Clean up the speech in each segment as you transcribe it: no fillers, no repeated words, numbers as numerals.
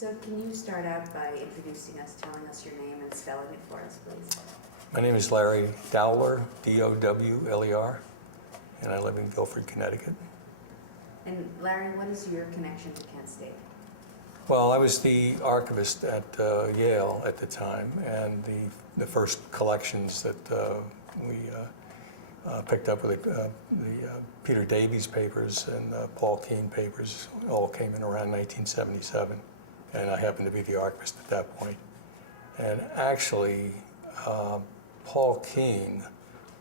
So can you start out by introducing us, telling us your name and spelling it for us, please? My name is Larry Dowler, D-O-W-L-E-R, and I live in Guilford, Connecticut. And Larry, what is your connection to Kent State? Well, I was the archivist at Yale at the time, and the first collections that we picked up with the Peter Davies papers and Paul Keene papers all came in around 1977, and I happened to be the archivist at that point. And actually, Paul Keene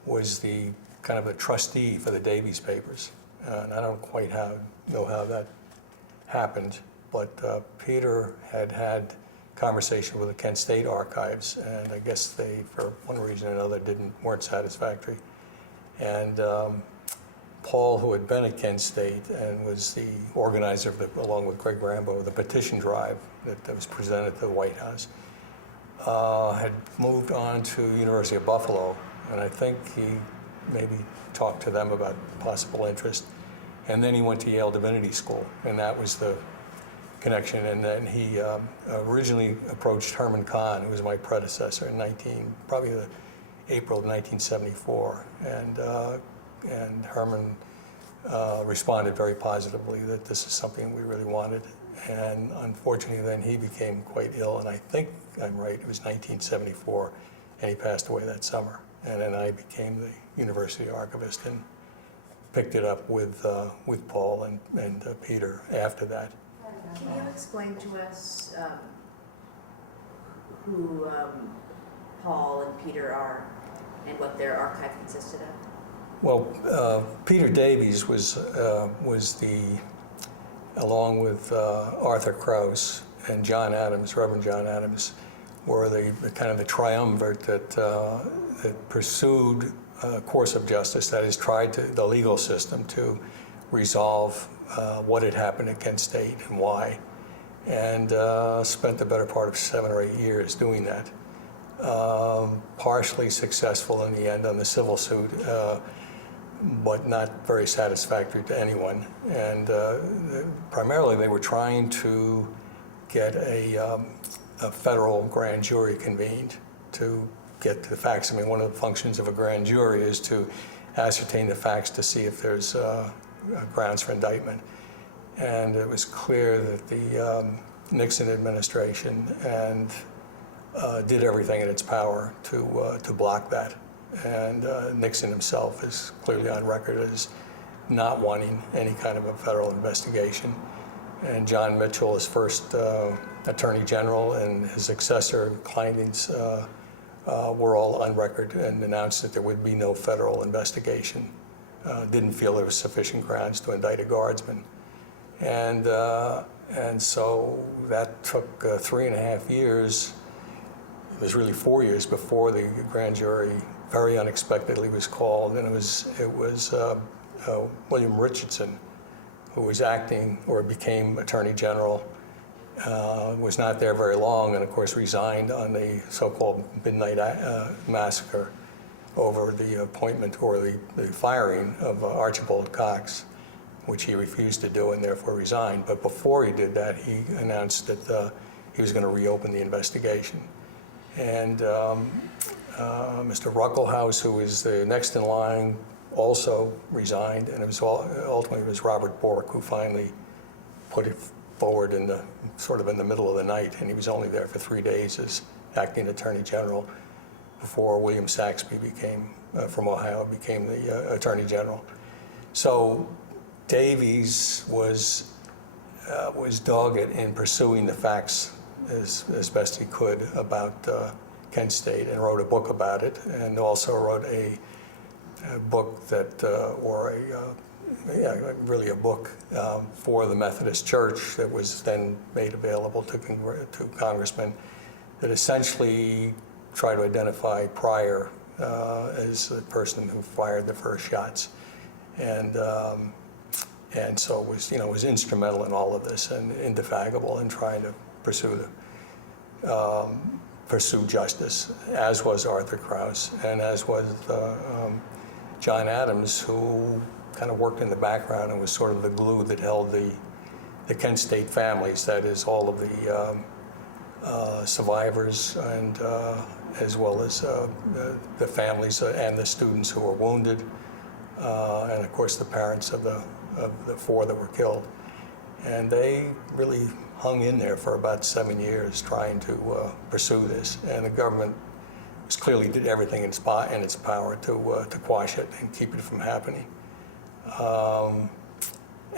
was the kind of a trustee for the Davies papers, and I don't quite know how that happened, but Peter had conversation with the Kent State archives, and I guess they, for one reason or another, weren't satisfactory. And Paul, who had been at Kent State and was the organizer of along with Greg Rambo, the petition drive that was presented to the White House, had moved on to University of Buffalo, and I think he maybe talked to them about possible interest. And then he went to Yale Divinity School, and that was the connection. And then he originally approached Herman Kahn, who was my predecessor in probably the April of 1974, and Herman responded very positively that this is something we really wanted. And unfortunately, then he became quite ill, and I think I'm right, it was 1974, and he passed away that summer. And then I became the university archivist and picked it up with Paul and Peter after that. Can you explain to us who Paul and Peter are and what their archive consisted of? Well, Peter Davies was along with Arthur Krauss and John Adams, Reverend John Adams, were the kind of the triumvirate that pursued a course of justice, that is, tried the legal system to resolve what had happened at Kent State and why, and spent the better part of 7 or 8 years doing that. Partially successful in the end on the civil suit, but not very satisfactory to anyone. And primarily they were trying to get a federal grand jury convened to get to the facts. I mean, one of the functions of a grand jury is to ascertain the facts to see if there's grounds for indictment. And it was clear that the Nixon administration did everything in its power to block that. And Nixon himself is clearly on record as not wanting any kind of a federal investigation. And John Mitchell, his first Attorney General, and his successor, Kleindienst, were all on record and announced that there would be no federal investigation. Didn't feel there was sufficient grounds to indict a guardsman. And so that took 3.5 years. It was really 4 years before the grand jury very unexpectedly was called, and it was William Richardson, who was acting or became Attorney General, was not there very long, and of course resigned on the so-called Midnight Massacre over the appointment or the firing of Archibald Cox, which he refused to do and therefore resigned. But before he did that, he announced that he was going to reopen the investigation. And Mr. Ruckelhaus, who was the next in line, also resigned, and ultimately it was Robert Bork who finally put it forward in the middle of the night, and he was only there for 3 days as acting Attorney General before William Saxby from Ohio became the Attorney General. So Davies was dogged in pursuing the facts as best he could about Kent State, and wrote a book about it, and also wrote a book that, really a book for the Methodist Church that was then made available to congressmen, that essentially tried to identify Pryor as the person who fired the first shots, and so was instrumental in all of this and indefatigable in trying to pursue justice, as was Arthur Krauss, and as was John Adams, who kind of worked in the background and was sort of the glue that held the the Kent State families, that is all of the survivors, and as well as the families and the students who were wounded, and of course the parents of the 4 that were killed. And they really hung in there for about 7 years trying to pursue this, and the government clearly did everything in its power to quash it and keep it from happening.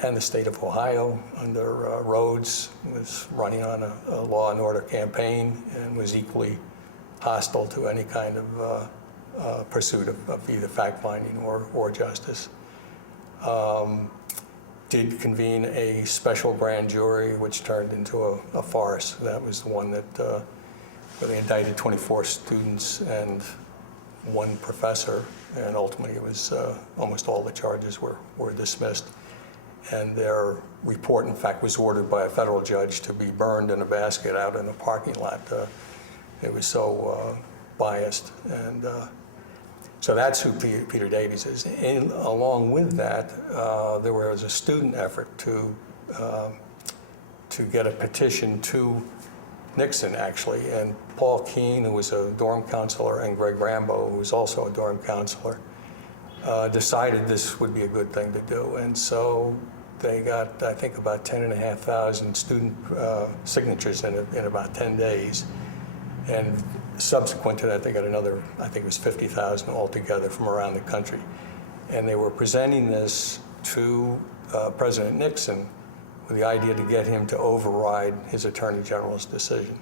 And the state of Ohio, under Rhodes, was running on a law and order campaign and was equally hostile to any kind of pursuit of either fact-finding or justice. Did convene a special grand jury, which turned into a farce. That was the one that where they indicted 24 students and 1 professor, and ultimately it was almost all the charges were dismissed. And their report, in fact, was ordered by a federal judge to be burned in a basket out in a parking lot. It was so biased. And so that's who Peter Davies is. And along with that, there was a student effort to get a petition to Nixon, actually. And Paul Keene, who was a dorm counselor, and Greg Rambo, who was also a dorm counselor, decided this would be a good thing to do. And so they got, I think, about 10,500 student signatures in about 10 days. And subsequent to that, they got another, I think it was 50,000 altogether from around the country. And they were presenting this to President Nixon with the idea to get him to override his Attorney General's decision.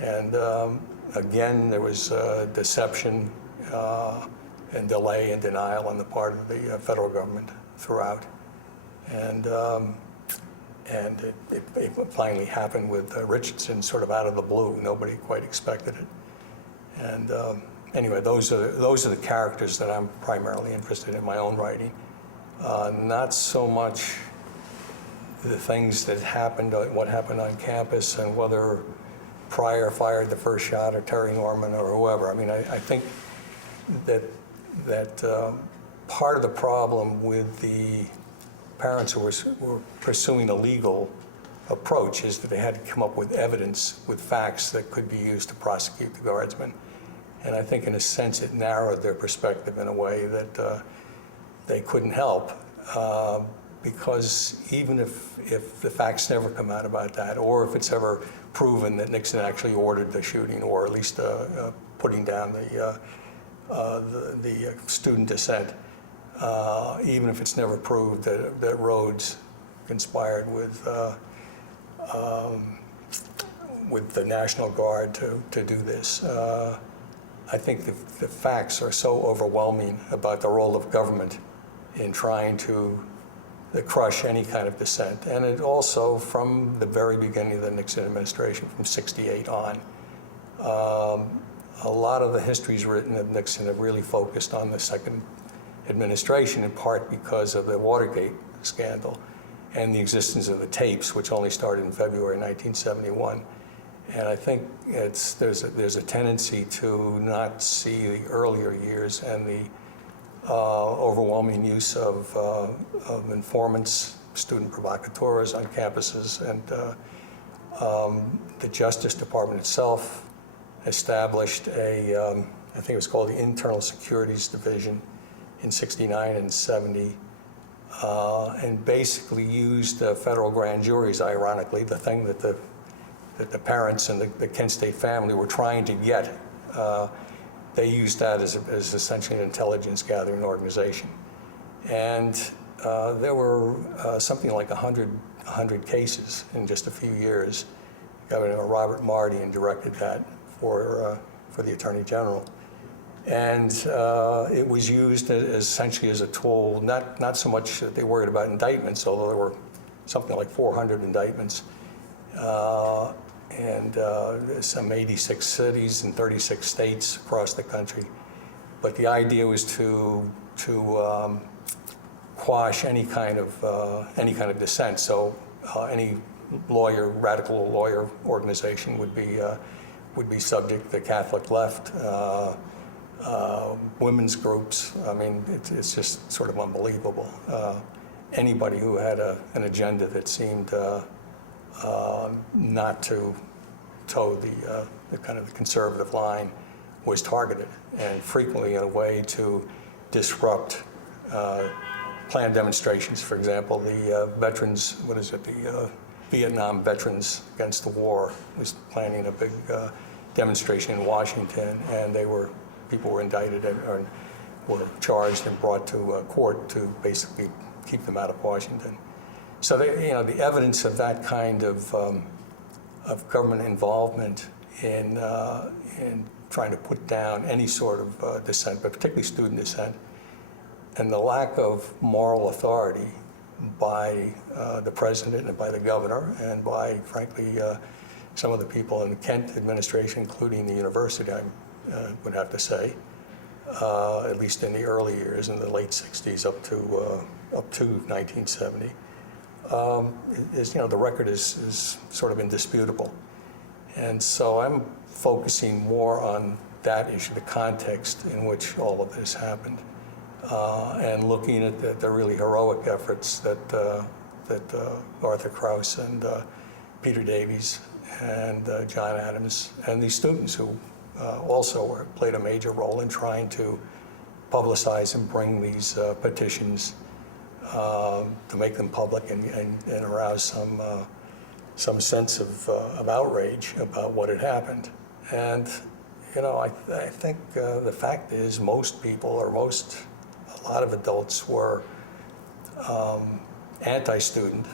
And again, there was deception and delay and denial on the part of the federal government throughout. And it finally happened with Richardson sort of out of the blue. Nobody quite expected it. And anyway, those are the characters that I'm primarily interested in my own writing. Not so much the things that happened, what happened on campus, and whether Pryor fired the first shot or Terry Norman or whoever. I mean, I think that part of the problem with the parents who were pursuing a legal approach is that they had to come up with evidence, with facts that could be used to prosecute the guardsmen. And I think in a sense it narrowed their perspective in a way that they couldn't help, because even if the facts never come out about that, or if it's ever proven that Nixon actually ordered the shooting, or at least putting down the student dissent, even if it's never proved that Rhodes conspired with the National Guard to do this. I think the facts are so overwhelming about the role of government in trying to crush any kind of dissent. And it also, from the very beginning of the Nixon administration, from '68 on, a lot of the histories written of Nixon have really focused on the second administration, in part because of the Watergate scandal and the existence of the tapes, which only started in February 1971. And I think there's a tendency to not see the earlier years and the overwhelming use of informants, student provocateurs on campuses, and the Justice Department itself established I think it was called the Internal Securities Division in '69 and '70, and basically used federal grand juries, ironically, the thing that the parents and the Kent State family were trying to get. They used that as essentially an intelligence gathering organization. And there were something like 100 cases in just a few years. Governor Robert Mardian directed that for the Attorney General. And it was used essentially as a tool, not so much that they worried about indictments, although there were something like 400 indictments, and some 86 cities and 36 states across the country. But the idea was to quash any kind of dissent. So any radical lawyer organization would be subject. The Catholic left, women's groups. I mean, it's just sort of unbelievable. anybody who had an agenda that seemed not to toe the kind of the conservative line was targeted, and frequently in a way to disrupt planned demonstrations. For example, the veterans, the Vietnam Veterans Against the War was planning a big demonstration in Washington, and people were indicted or were charged and brought to court to basically keep them out of Washington. So the evidence of that kind of government involvement in trying to put down any sort of dissent, but particularly student dissent, and the lack of moral authority by the president and by the governor and by, frankly, some of the people in the Kent administration, including the university, I would have to say, at least in the early years, in the late 60s up to 1970, the record is sort of indisputable. And so I'm focusing more on that issue, the context in which all of this happened, and looking at the really heroic efforts that Arthur Krauss and Peter Davies and John Adams and these students who also played a major role in trying to publicize and bring these petitions to make them public and arouse some sense of outrage about what had happened. And I think the fact is most people, or a lot of adults were anti-student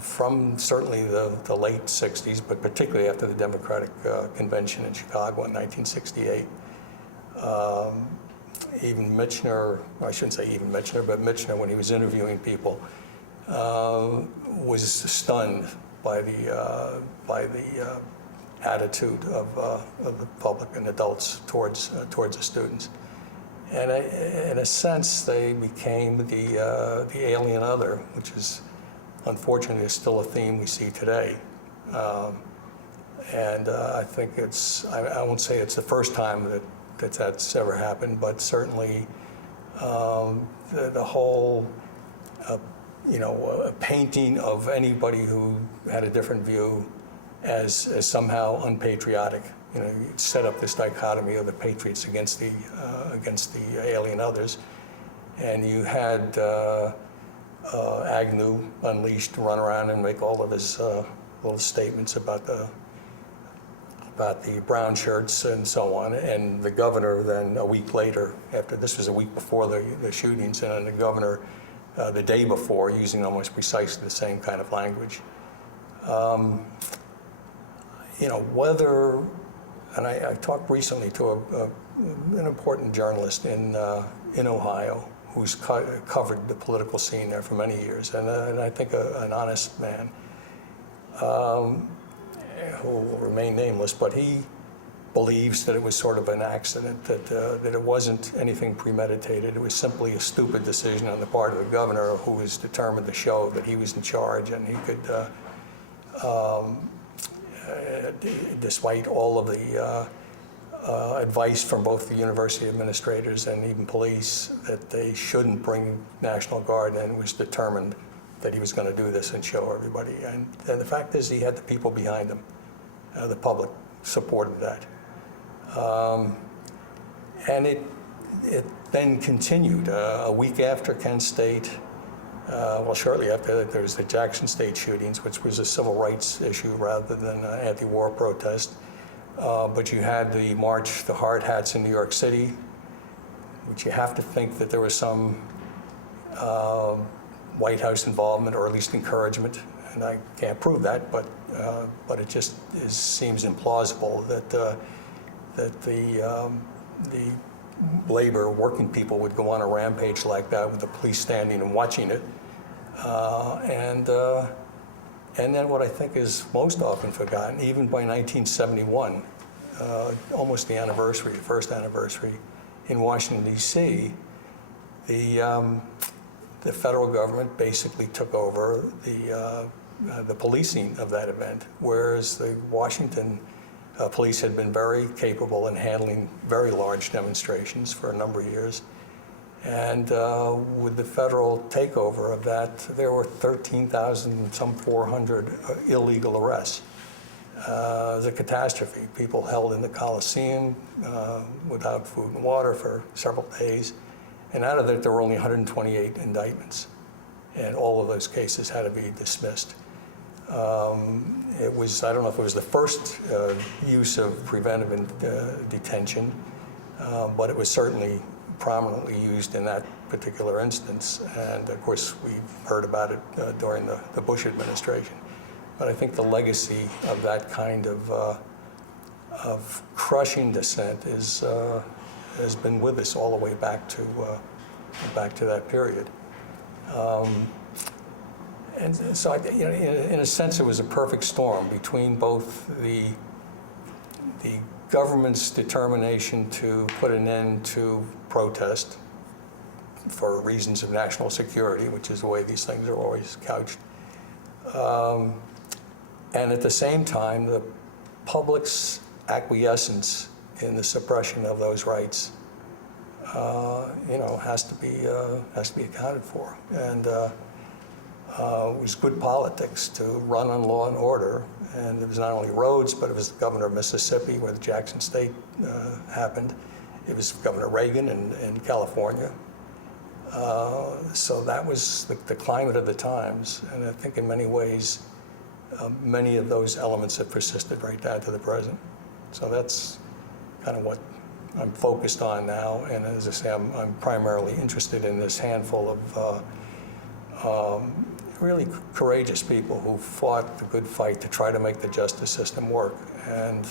from certainly the late 60s, but particularly after the Democratic Convention in Chicago in 1968. Even Michener, I shouldn't say even Michener, but Michener, when he was interviewing people, was stunned by the attitude of the public and adults towards the students. And in a sense, they became the alien other, which is unfortunately still a theme we see today. And I think I won't say it's the first time that's ever happened, but certainly the whole painting of anybody who had a different view as somehow unpatriotic. You set up this dichotomy of the patriots against the alien others, and you had Agnew unleashed to run around and make all of his little statements about the brown shirts and so on. And the governor then a week later, after this was a week before the shootings, and then the governor the day before using almost precisely the same kind of language. Whether, and I talked recently to an important journalist in Ohio who's covered the political scene there for many years, and I think an honest man who will remain nameless, but he believes that it was sort of an accident, that it wasn't anything premeditated. It was simply a stupid decision on the part of the governor, who was determined to show that he was in charge and he could, despite all of the advice from both the university administrators and even police, that they shouldn't bring National Guard, and was determined that he was going to do this and show everybody. And the fact is, he had the people behind him. The public supported that. And it then continued a week after Kent State. Shortly after that, there was the Jackson State shootings, which was a civil rights issue rather than an anti-war protest. But you had the March the Hard Hats in New York City, which you have to think that there was some White House involvement, or at least encouragement. And I can't prove that, but it just seems implausible that the labor working people would go on a rampage like that with the police standing and watching it. And then what I think is most often forgotten, even by 1971, almost the first anniversary, in Washington, D.C., the federal government basically took over the policing of that event, whereas the Washington police had been very capable in handling very large demonstrations for a number of years. And with the federal takeover of that, there were 13,000, some 400 illegal arrests. It was a catastrophe. People held in the Coliseum without food and water for several days. And out of that, there were only 128 indictments. And all of those cases had to be dismissed. It was, I don't know if it was the first use of preventive detention, but it was certainly prominently used in that particular instance. And of course, we've heard about it during the Bush administration. But I think the legacy of that kind of crushing dissent has been with us all the way back to that period. And so, in a sense, it was a perfect storm between both the government's determination to put an end to protest for reasons of national security, which is the way these things are always couched, and at the same time, the public's acquiescence in the suppression of those rights, has to be accounted for. And it was good politics to run on law and order. And it was not only Rhodes, but it was the governor of Mississippi, where the Jackson State happened. It was Governor Reagan in California. So that was the climate of the times. And I think in many ways, many of those elements have persisted right down to the present. So that's kind of what I'm focused on now. And as I say, I'm primarily interested in this handful of really courageous people who fought the good fight to try to make the justice system work. And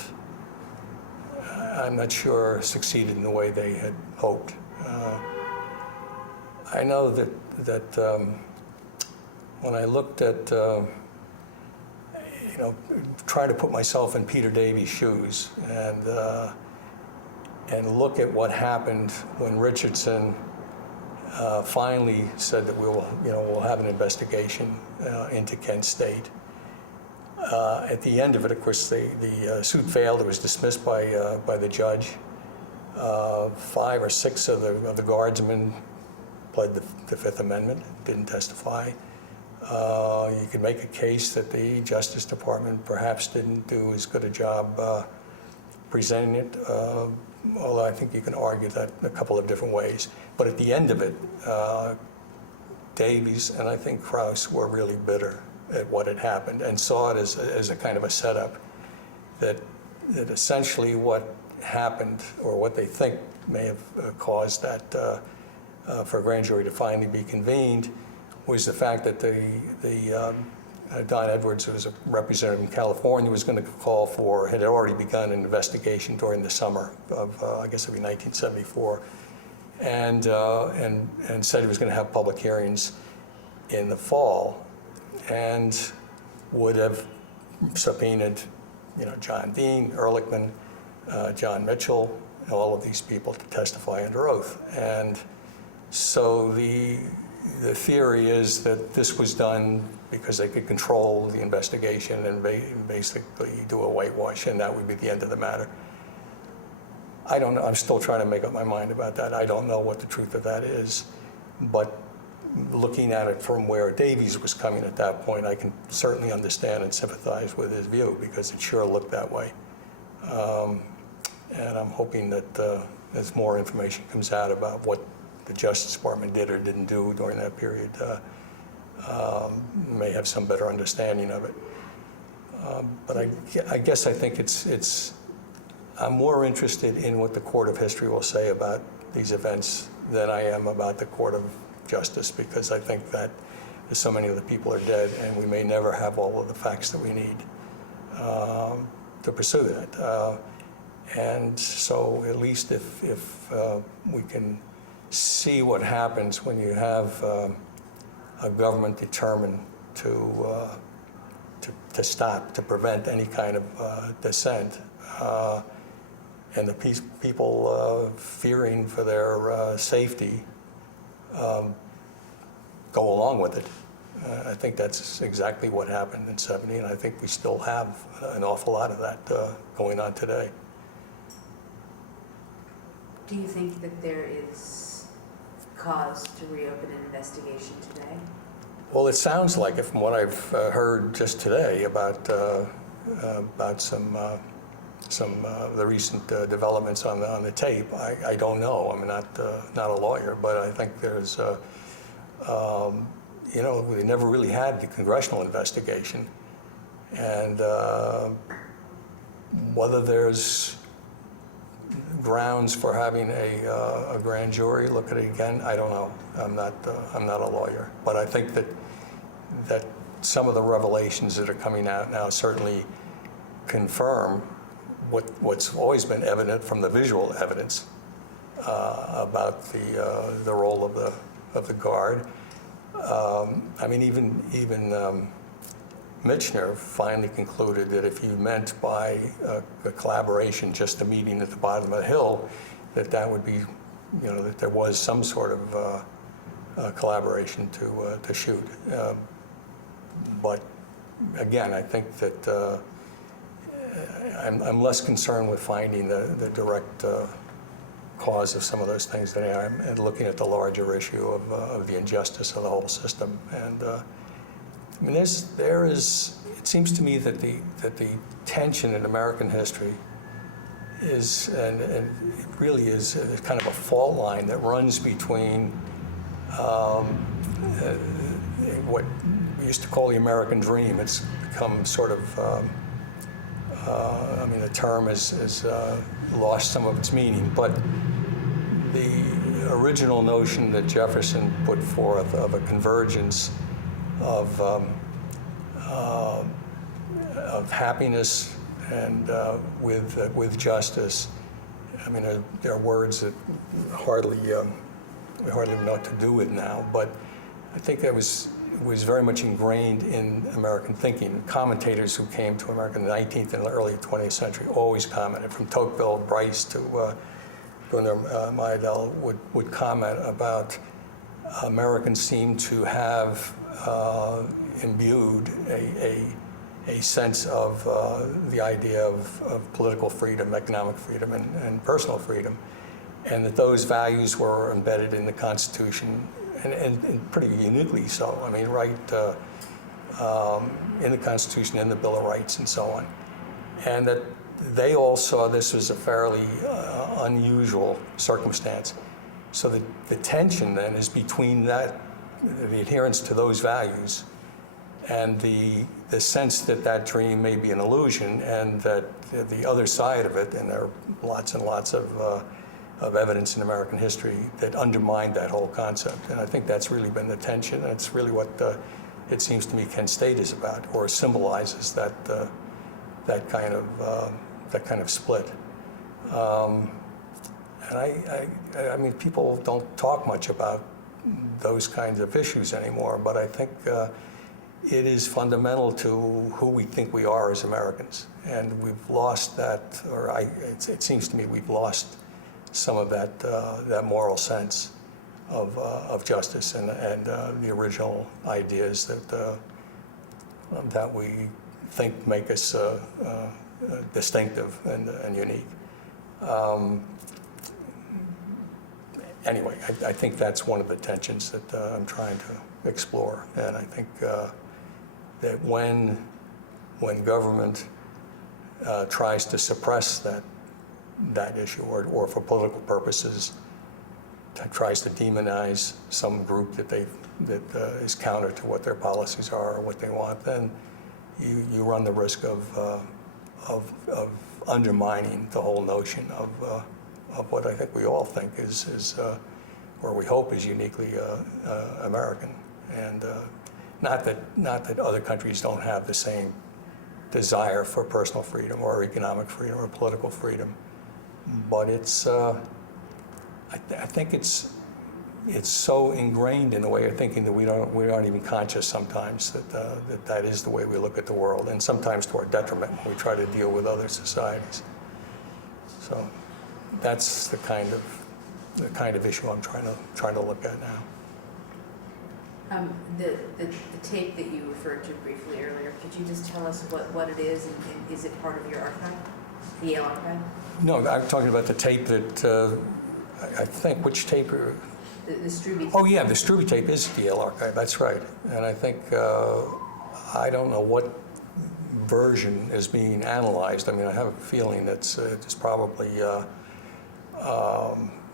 I'm not sure succeeded in the way they had hoped. I know that when I looked at, trying to put myself in Peter Davies' shoes and look at what happened when Richardson finally said that we'll have an investigation into Kent State. At the end of it, of course, the suit failed. It was dismissed by the judge. 5 or 6 of the guardsmen pled the Fifth Amendment, didn't testify. You could make a case that the Justice Department perhaps didn't do as good a job presenting it, although I think you can argue that in a couple of different ways. But at the end of it, Davies and I think Krauss were really bitter at what had happened and saw it as a kind of a setup that essentially what happened, or what they think may have caused that for a grand jury to finally be convened, was the fact that Don Edwards, who was a representative in California, was going to call for, had already begun an investigation during the summer of, I guess it would be 1974, and said he was going to have public hearings in the fall, and would have subpoenaed, John Dean, Ehrlichman, John Mitchell, all of these people to testify under oath. And so the theory is that this was done because they could control the investigation and basically do a whitewash, and that would be the end of the matter. I don't know. I'm still trying to make up my mind about that. I don't know what the truth of that is. But looking at it from where Davies was coming at that point, I can certainly understand and sympathize with his view, because it sure looked that way. And I'm hoping that as more information comes out about what the Justice Department did or didn't do during that period, may have some better understanding of it. But I guess I think I'm more interested in what the court of history will say about these events than I am about the court of justice, because I think that so many of the people are dead, and we may never have all of the facts that we need to pursue that. And so at least if we can see what happens when you have a government determined to prevent any kind of dissent, and the people fearing for their safety go along with it. I think that's exactly what happened in '70, and I think we still have an awful lot of that going on today. Do you think that there is cause to reopen an investigation today? Well, it sounds like it from what I've heard just today about some of the recent developments on the tape. I don't know. I'm not a lawyer, but I think there's we never really had the congressional investigation, and whether there's grounds for having a grand jury look at it again, I don't know. I'm not a lawyer, but I think that some of the revelations that are coming out now certainly confirm what's always been evident from the visual evidence about the role of the Guard. I mean, even Michener finally concluded that if you meant by a collaboration just a meeting at the bottom of the hill, that would be, that there was some sort of collaboration to shoot. But again, I think that I'm less concerned with finding the direct cause of some of those things than I am and looking at the larger issue of the injustice of the whole system. And I mean, it seems to me that the tension in American history is, and it really is kind of a fault line that runs between what we used to call the American dream. It's become sort of, I mean, the term has lost some of its meaning, but the original notion that Jefferson put forth of a convergence of happiness and with justice. I mean, there are words that we hardly know what to do with now, but I think it was very much ingrained in American thinking. Commentators who came to America in the 19th and early 20th century always commented, from Tocqueville, Bryce to Gunnar Myrdal would comment about Americans seem to have imbued a sense of the idea of political freedom, economic freedom, and personal freedom, and that those values were embedded in the Constitution, and pretty uniquely so. I mean, right in the Constitution, in the Bill of Rights, and so on, and that they all saw this as a fairly unusual circumstance. So the tension then is between the adherence to those values and the sense that dream may be an illusion, and that the other side of it, and there are lots and lots of evidence in American history that undermined that whole concept. And I think that's really been the tension, and it's really what it seems to me Kent State is about, or symbolizes that kind of split. And I mean, people don't talk much about those kinds of issues anymore, but I think it is fundamental to who we think we are as Americans. And we've lost that, or it seems to me we've lost some of that moral sense of justice and the original ideas that we think make us distinctive and unique. Anyway, I think that's one of the tensions that I'm trying to explore, and I think that when government tries to suppress that issue, or for political purposes tries to demonize some group that is counter to what their policies are or what they want, then you run the risk of undermining the whole notion of what I think we all think is or we hope is uniquely American. And not that other countries don't have the same desire for personal freedom or economic freedom or political freedom, but it's I think it's so ingrained in the way of thinking that we aren't even conscious sometimes that is the way we look at the world, and sometimes to our detriment when we try to deal with other societies. So that's the kind of issue I'm trying to look at now. The tape that you referred to briefly earlier, could you just tell us what it is, and is it part of your archive, the Yale archive? No, I'm talking about the tape that I think, which tape? The Struby. Oh, yeah, the Struby tape is at the Yale Archive, that's right. And I think, I don't know what version is being analyzed. I mean, I have a feeling it's probably, you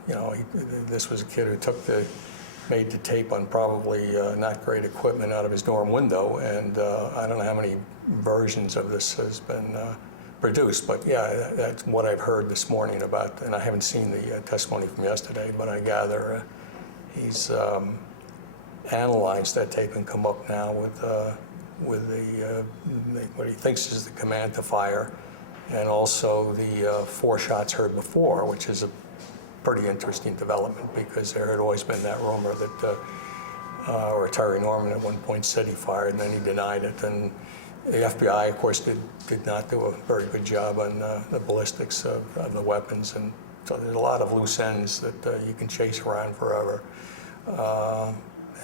know, this was a kid who made the tape on probably not great equipment out of his dorm window, and I don't know how many versions of this has been produced, but yeah, that's what I've heard this morning about, and I haven't seen the testimony from yesterday, but I gather he's analyzed that tape and come up now with what he thinks is the command to fire, and also the 4 shots heard before, which is a pretty interesting development, because there had always been that rumor that or Terry Norman at one point said he fired, and then he denied it. And the FBI, of course, did not do a very good job on the ballistics of the weapons, and so there's a lot of loose ends that you can chase around forever.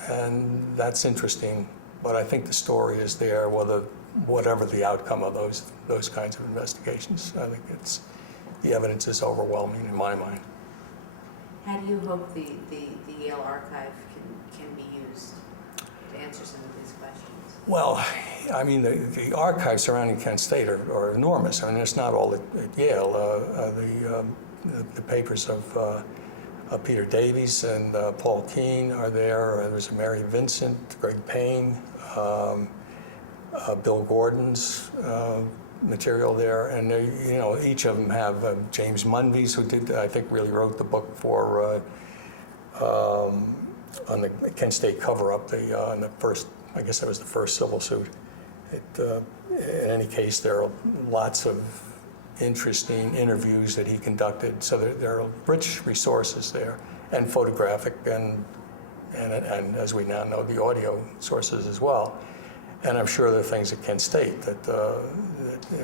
And that's interesting, but I think the story is there, whatever the outcome of those kinds of investigations. I think the evidence is overwhelming in my mind. How do you hope the Yale Archive can be used to answer some of these questions? Well, I mean, the archives surrounding Kent State are enormous. I mean, it's not all at Yale. The papers of Peter Davies and Paul Keene are there. There's Mary Vincent, Greg Payne, Bill Gordon's material there, and you know, each of them have James Munvies, who I think really wrote the book for on the Kent State cover-up, on the first, I guess that was the first civil suit. In any case, there are lots of interesting interviews that he conducted, so there are rich resources there, and photographic, and as we now know, the audio sources as well. And I'm sure there are things at Kent State that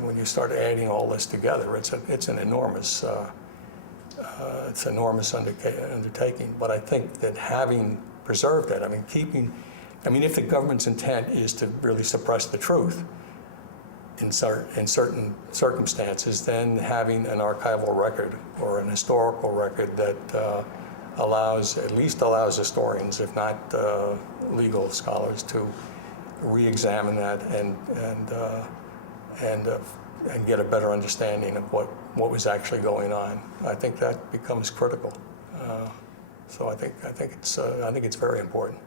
when you start adding all this together, it's an enormous undertaking. But I think that having preserved that, I mean, if the government's intent is to really suppress the truth in certain circumstances, then having an archival record or an historical record that at least allows historians, if not legal scholars, to re-examine that and get a better understanding of what was actually going on. I think that becomes critical. So I think it's very important.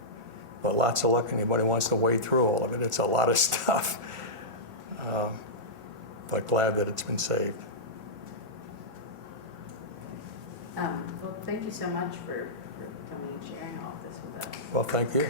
But lots of luck, anybody wants to wade through all of it. It's a lot of stuff. But glad that it's been saved. Well, thank you so much for coming and sharing all of this with us. Well, thank you.